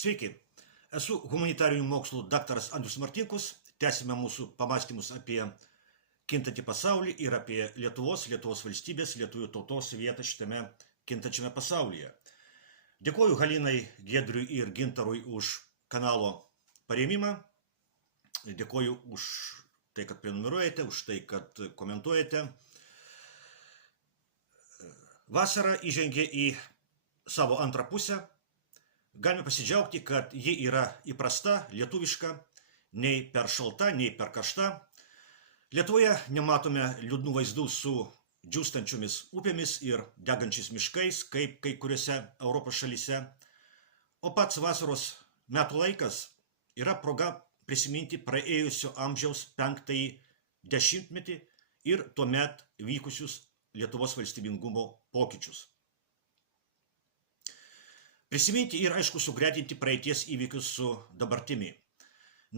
Sveiki, esu humanitarinių mokslų daktaras Andrius Martinkus. Tęsime mūsų pamastymus apie kintantį pasaulį ir apie Lietuvos valstybės, lietuvių tautos vietą šitame kintančiame pasaulyje. Dėkoju Halinai, Giedriui ir Gintarui už kanalo parėmimą. Dėkoju už tai, kad prenumeruojate, už tai, kad komentuojate. Vasara įžengė į savo antrą pusę. Galime pasidžiaugti, kad ji yra įprasta, lietuviška, nei per šalta, nei per karšta. Lietuvoje nematome liūdnų vaizdų su džiūstančiomis upėmis ir degančiais miškais, kaip kai kuriuose Europos šalyse. O pats vasaros metų laikas yra proga prisiminti praėjusio amžiaus 5-ąjį dešimtmetį ir tuomet vykusius Lietuvos valstybingumo pokyčius. Prisiminti ir, aišku, sugretinti praeities įvykius su dabartimi,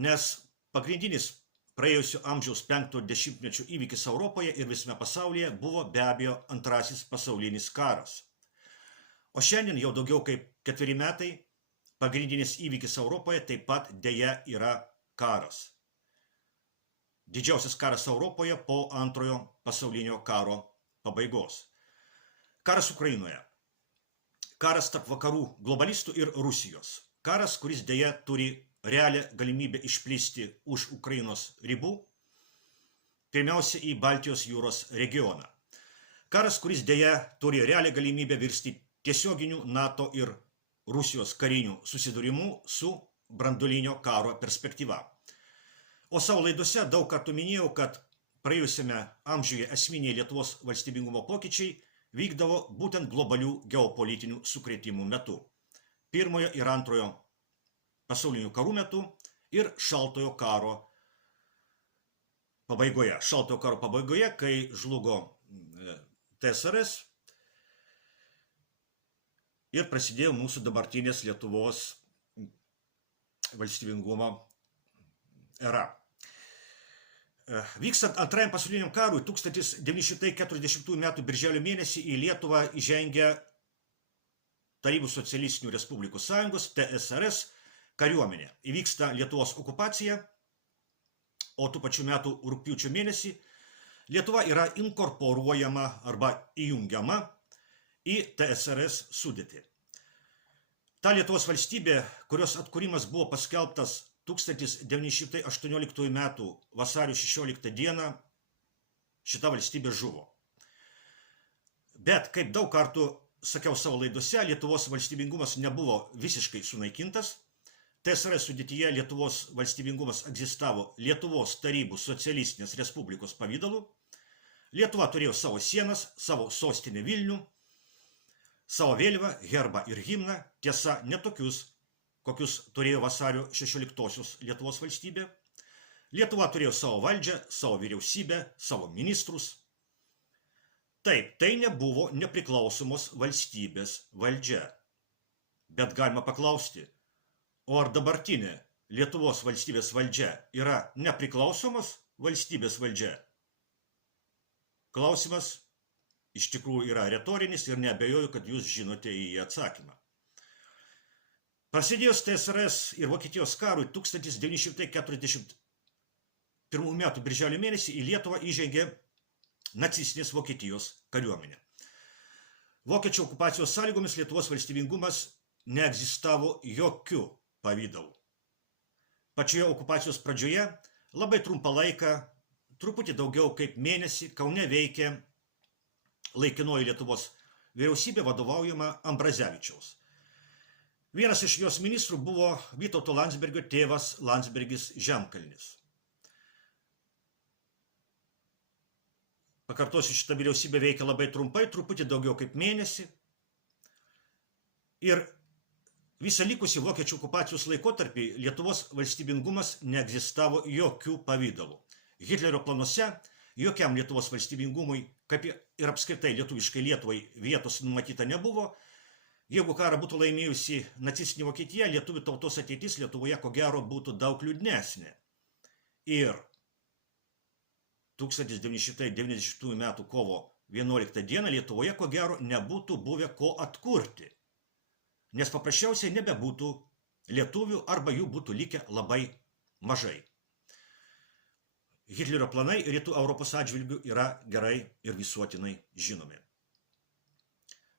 nes pagrindinis praėjusio amžiaus 5-ojo dešimtmečio įvykis Europoje ir visame pasaulyje buvo be abejo antrasis pasaulinis karas. O šiandien jau daugiau kaip 4 metai pagrindinis įvykis Europoje taip pat deja yra karas. Didžiausias karas Europoje po antrojo pasaulinio karo pabaigos. Karas Ukrainoje. Karas tarp vakarų globalistų ir Rusijos. Karas, kuris deja turi realią galimybę išplisti už Ukrainos ribų, pirmiausia į Baltijos jūros regioną. Karas, kuris deja turi realią galimybę virsti tiesioginiu NATO ir Rusijos kariniu susidūrimu su branduolinio karo perspektyva. O savo laidose daug kartų minėjau, kad praėjusiame amžiuje esminiai Lietuvos valstybingumo pokyčiai vykdavo būtent globalių geopolitinių sukrėtimų metu. Pirmojo ir antrojo pasaulinių karų metu ir šaltojo karo pabaigoje. Šaltojo karo pabaigoje, kai žlugo TSRS ir prasidėjo mūsų dabartinės Lietuvos valstybingumo era. Vykstant antrajam pasauliniam karui 1940 m. birželio mėnesį į Lietuvą įžengė Tarybų socialistinių respublikų sąjungos TSRS kariuomenė. Įvyksta Lietuvos okupacija, o tų pačių metų rugpjūčio mėnesį Lietuva yra inkorporuojama arba įjungiama į TSRS sudėtį. Ta Lietuvos valstybė, kurios atkūrimas buvo paskelbtas 1918 m. vasario 16 d. šita valstybė žuvo. Bet, kaip daug kartų sakiau savo laidose, Lietuvos valstybingumas nebuvo visiškai sunaikintas. TSRS sudėtyje Lietuvos valstybingumas egzistavo Lietuvos tarybų socialistinės respublikos pavidalu. Lietuva turėjo savo sienas, savo sostinę Vilnių, savo vėliavą, herbą ir himną, tiesa, netokius, kokius turėjo vasario 16-osios Lietuvos valstybė. Lietuva turėjo savo valdžią, savo vyriausybę, savo ministrus. Taip, tai nebuvo nepriklausomos valstybės valdžia. Bet galima paklausti, o ar dabartinė Lietuvos valstybės valdžia yra nepriklausomos valstybės valdžia? Klausimas iš tikrųjų yra retorinis ir neabejoju, kad jūs žinote į jį atsakymą. Prasidėjus TSRS ir Vokietijos karui 1941 m. birželio mėnesį į Lietuvą įžengė nacistinės Vokietijos kariuomenė. Vokiečių okupacijos sąlygomis Lietuvos valstybingumas neegzistavo jokių pavidalų. Pačioje okupacijos pradžioje labai trumpą laiką, truputį daugiau kaip mėnesį, Kaune veikė laikinoji Lietuvos vyriausybė vadovaujama Ambrazevičiaus. Vienas iš jos ministrų buvo Vytauto Landsbergio tėvas Landsbergis Žemkalnis. Pakartosiu, šitą vyriausybę veikia labai trumpai, truputį daugiau kaip mėnesį. Ir visą likusį vokiečių okupacijos laikotarpį Lietuvos valstybingumas neegzistavo jokių pavydalų. Hitlerio planuose jokiam Lietuvos valstybingumui, kaip ir apskritai lietuviškai Lietuvai, vietos numatyta nebuvo. Jeigu karą būtų laimėjusi nacistinė Vokietija, lietuvių tautos ateitis Lietuvoje ko gero būtų daug liūdnesnė. Ir 1990 m. kovo 11 d. Lietuvoje ko gero nebūtų buvę ko atkurti. nes paprasčiausiai nebebūtų lietuvių arba jų būtų likę labai mažai. Hitlerio planai rytų Europos atžvilgių yra gerai ir visuotinai žinomi.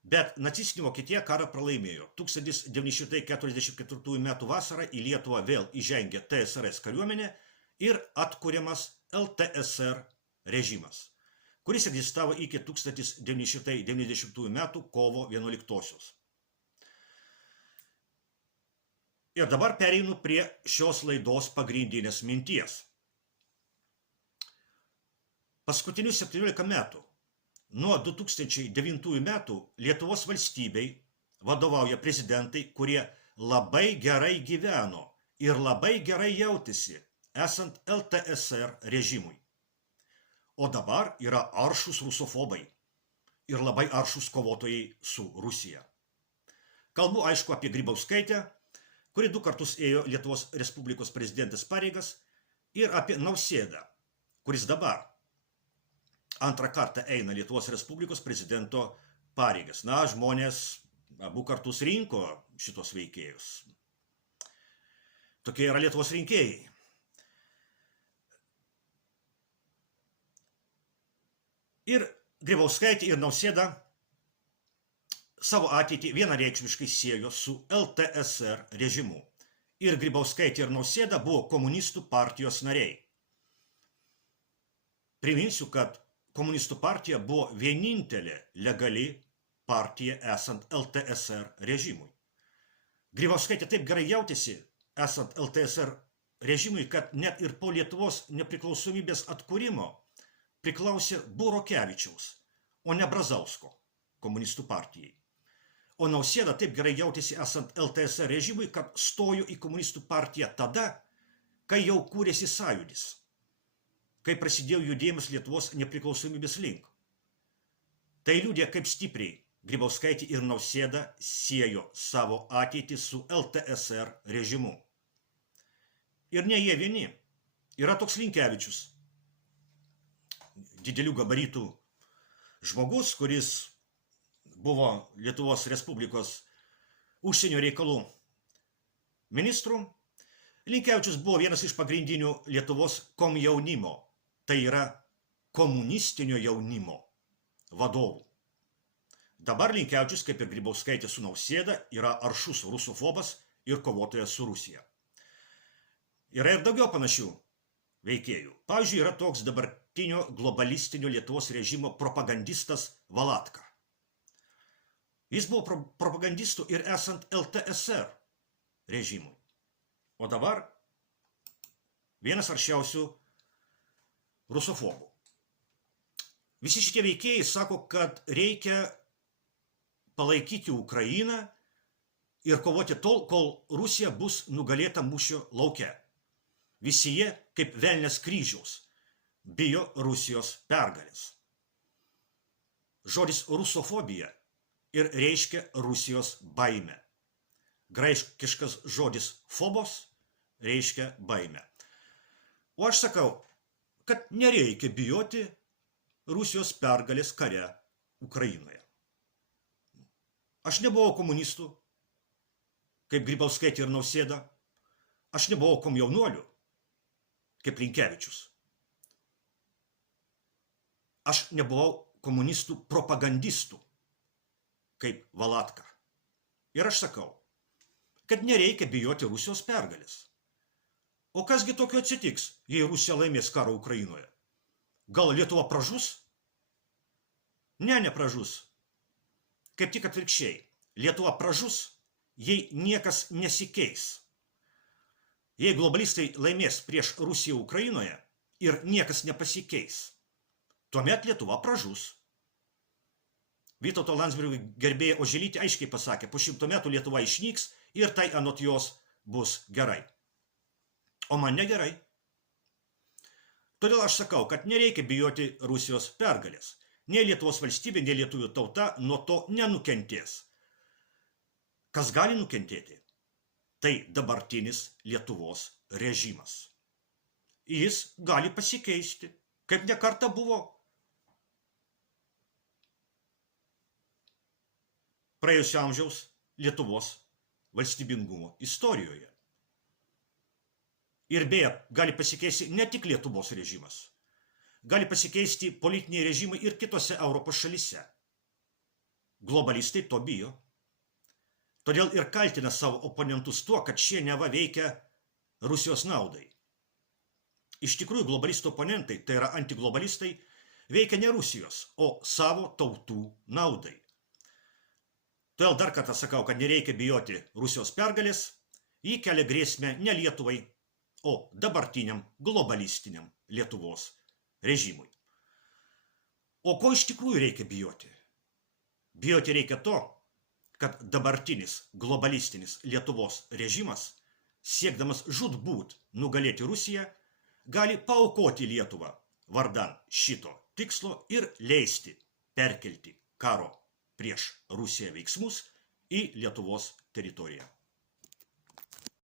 Bet nacistinė Vokietija karą pralaimėjo. 1944 m. vasarą į Lietuvą vėl įžengė TSRS kariuomenė ir atkuriamas LTSR režimas, kuris egzistavo iki 1990 m. kovo 11-osios. Ir dabar pereinu prie šios laidos pagrindinės minties. Paskutinius 17 metų, nuo 2009 metų Lietuvos valstybei vadovauja prezidentai, kurie labai gerai gyveno ir labai gerai jautėsi esant LTSR režimui. O dabar yra aršūs rusofobai ir labai aršūs kovotojai su Rusija. Kalbu aišku apie Grybauskaitę, kuri 2 kartus ėjo Lietuvos Respublikos prezidentės pareigas, ir apie Nausėdą, kuris dabar 2 kartą eina Lietuvos Respublikos prezidento pareigas. Na, žmonės abu kartus rinko šitos veikėjus. Tokie yra Lietuvos rinkėjai. Ir Grybauskaitė ir Nausėda savo ateitį vienareikšmiškai siejo su LTSR režimu. Ir Grybauskaitė ir Nausėda buvo komunistų partijos nariai. Priminsiu, kad komunistų partija buvo vienintelė legali partija esant LTSR režimui. Grybauskaitė taip gerai jautėsi esant LTSR režimui, kad net ir po Lietuvos nepriklausomybės atkūrimo priklausė Burokevičiaus, o ne Brazausko komunistų partijai. O Nausėda taip gerai jautėsi esant LTSR režimui, kad stojo į komunistų partiją tada, kai jau kūrėsi sąjūdis, kai prasidėjo judėjimas Lietuvos nepriklausomybės link. Tai liudija, kaip stipriai Grybauskaitė ir Nausėda siejo savo ateitį su LTSR režimu. Ir ne jie vieni. Yra toks Linkevičius, didelių gabaritų žmogus, kuris buvo Lietuvos Respublikos užsienio reikalų ministrų. Linkevičius buvo vienas iš pagrindinių Lietuvos komjaunimo, tai yra komunistinio jaunimo vadovų. Dabar Linkevičius, kaip ir Grybauskaitė su Nausėda, yra aršus rusofobas ir kovotojas su Rusija. Yra ir daugiau panašių veikėjų. Pavyzdžiui, yra toks dabartinio globalistinio Lietuvos režimo propagandistas Valatka. Jis buvo propagandistų ir esant LTSR režimui. O dabar vienas aršiausių rusofobų. Visi šitie veikėjai sako, kad reikia palaikyti Ukrainą ir kovoti tol, kol Rusija bus nugalėta mūšio lauke. Visi jie, kaip velnias kryžiaus, bijo Rusijos pergalės. Žodis rusofobija ir reiškia Rusijos baimę. Graikiškas žodis phobos reiškia baimę. O aš sakau, kad nereikia bijoti Rusijos pergalės kare Ukrainoje. Aš nebuvau komunistų, kaip Grybauskaitė ir Nausėda. Aš nebuvau komjaunuolių, kaip Linkevičius. Aš nebuvau komunistų propagandistų, kaip Valatka. Ir aš sakau, kad nereikia bijoti Rusijos pergalės. O kasgi tokio atsitiks, jei Rusija laimės karą Ukrainoje? Gal Lietuva pražus? Ne, nepražus. Kaip tik atvirkščiai, Lietuva pražus, jei niekas nesikeis. Jei globalistai laimės prieš Rusiją Ukrainoje ir niekas nepasikeis, tuomet Lietuva pražus. Vytauto Landsbergio gerbėja Oželytė aiškiai pasakė, po 100 metų Lietuva išnyks ir tai anot jos bus gerai. O man negerai. Todėl aš sakau, kad nereikia bijoti Rusijos pergalės. Nei Lietuvos valstybė, nei lietuvių tauta nuo to nenukentės. Kas gali nukentėti? Tai dabartinis Lietuvos režimas. Jis gali pasikeisti, kaip ne kartą buvo. Praėjusio amžiaus Lietuvos valstybingumo istorijoje. Ir beje, gali pasikeisti ne tik Lietuvos režimas. Gali pasikeisti politiniai režimai ir kitose Europos šalyse. Globalistai to bijo. Todėl ir kaltina savo oponentus tuo, kad šie neva veikia Rusijos naudai. Iš tikrųjų, globalistų oponentai, tai yra antiglobalistai, veikia ne Rusijos, o savo tautų naudai. Todėl dar kartą sakau, kad nereikia bijoti Rusijos pergalės, jį kelia grėsmę ne Lietuvai, o dabartiniam globalistiniam Lietuvos režimui. O ko iš tikrųjų reikia bijoti? Bijoti reikia to, kad dabartinis globalistinis Lietuvos režimas, siekdamas žūtbūt nugalėti Rusiją, gali paaukoti Lietuvą vardan šito tikslo ir leisti perkelti karo prieš Rusiją veiksmus į Lietuvos teritoriją.